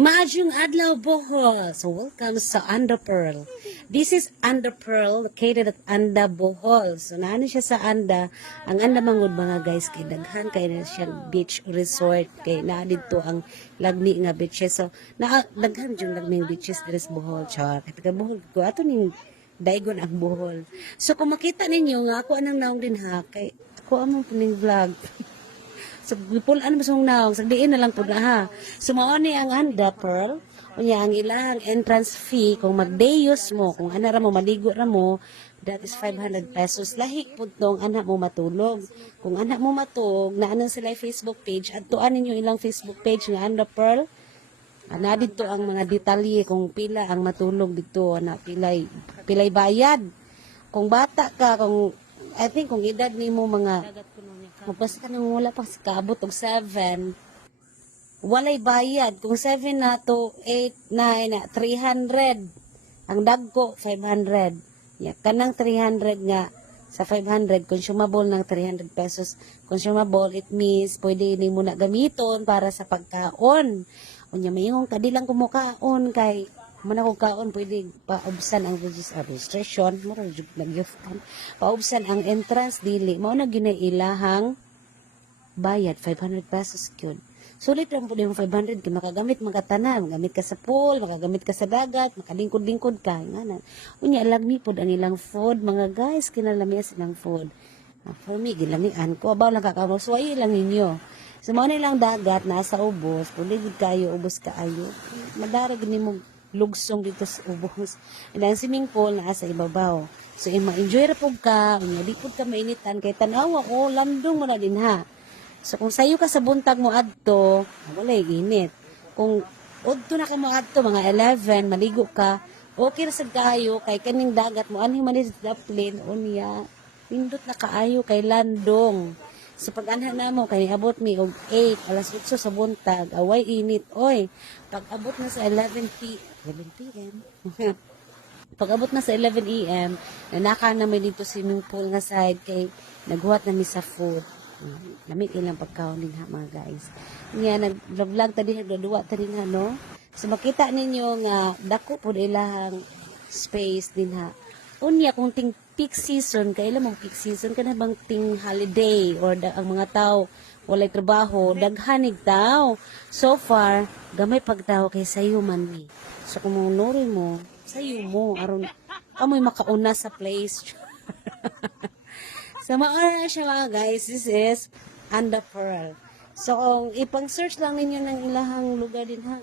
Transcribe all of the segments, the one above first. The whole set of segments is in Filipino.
Maayong adlaw Bohol. So welcome sa Anda Pearl. This is Anda Pearl located at Anda Bohol. So naano siya sa Anda. Ang Anda mangud mga guys kay daghan kay na siyang beach resort kay naa dito ang lagmi nga beaches. So daghan jud lagming beaches diri sa Bohol. Char. Kay taga Bohol ko ato ning daigon ang Bohol. So kung makita ninyo nga ako anang naong din ha kay ako among puning vlog. So, pulaan mo song naong, sagdiin na lang po na ha. So, maoni ang Anda Pearl, unya ang ilang entrance fee, kung magdayos mo, kung ana ra mo, maligo ra mo, that is 500 pesos. Lahi po tong anak mo matulog. Kung anak mo matulog, naanan sila Facebook page, at tuan ninyo ilang Facebook page nga Anda Pearl, ana dito ang mga detalye, kung pila ang matulog dito, ana, pilay bayad. Kung bata ka, kung, I think, kung edad ni mo mga, mapos ka nang wala pa kaabot og 7 walay bayad kung 7 na to 8 9 na 300 ang dagko 500 ya kanang 300 nga sa 500 consumable ng 300 pesos consumable it means pwede nimo na gamiton para sa pagkaon unya mayong kadilang kumukaon kay man ako kaon pwede paubsan ang registration mo ra jud nagyuftan paubsan ang entrance dili mao na ginailahang bayad 500 pesos gyud sulit lang po yung 500 kay makagamit magatanan magamit ka sa pool makagamit ka sa dagat makalingkod-lingkod ka ngana unya lagmi pod ang ilang food mga guys kinalamiya silang food for me gilamian ko abaw lang kakawasway lang ninyo so mao nilang dagat nasa ubos pwede gid kayo ubos kaayo madarag nimo lugsong dito sa ubos. And ang swimming pool na sa ibabaw. So, ma-enjoy ra pug ka, unya di pud ka mainitan kay tanawa ko, lamdong mo na din ha. So, kung sayo ka sa buntag mo adto, wala init. Kung udto na ka mo adto, mga 11, maligo ka, okay ra sad kaayo kay kaning dagat mo anhi man is daplin unya. Pindot na kaayo kay landong. So pag anha na mo, kay abot mi og 8, alas 8 sa buntag, away init, oy. Pag abot na sa 11 p.m. Pag abot na sa 11 a.m., nanaka na may dito swimming pool nga side, kay naghuwat na mi sa food. Lamig ilang pagkaon din ha, mga guys. Nga, nag-vlog ta din, nagduwa ta din ha, no? So makita ninyo nga, dako po ilang space din ha. Unya, kung ting peak season, kailan mong peak season, ka na bang ting holiday, or ang mga tao, walay trabaho, daghanig tao. So far, gamay pagtao kay sayo man ni. So kung nuri mo, sayo mo, aron kamoy makauna sa place. So maara siya mga guys, this is Anda Pearl. So kung ipang-search lang ninyo ng ilahang lugar din ha,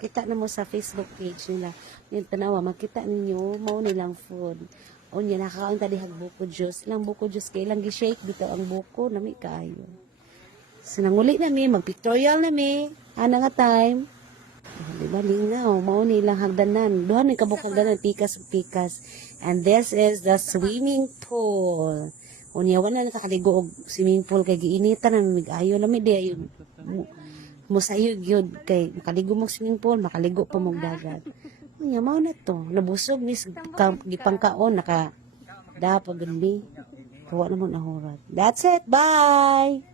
kita na mo sa Facebook page nila. Yung tanawa, makita ninyo, mao nilang food. O niya, nakakaon tadi hag buko juice. Ilang buko juice, kailang gi-shake dito ang buko, nami kaayo. So, nanguli nami, mag-pictorial nami. Ana nga time. Di ba, lingaw, mao nilang hagdanan. Duhan ni kabuk hagdanan, pikas. And this is the swimming pool. O niya, wala nakakaligo og swimming pool, kay giinitan na mig-ayo. Lami di, ayun. Musayog yun, kay makaligo mong swimming pool, makaligo pa mong dagat. Unya, mao na to. Nabusog ni gipangkaon, naka dapag gani. Kawa naman nahurat. That's it. Bye!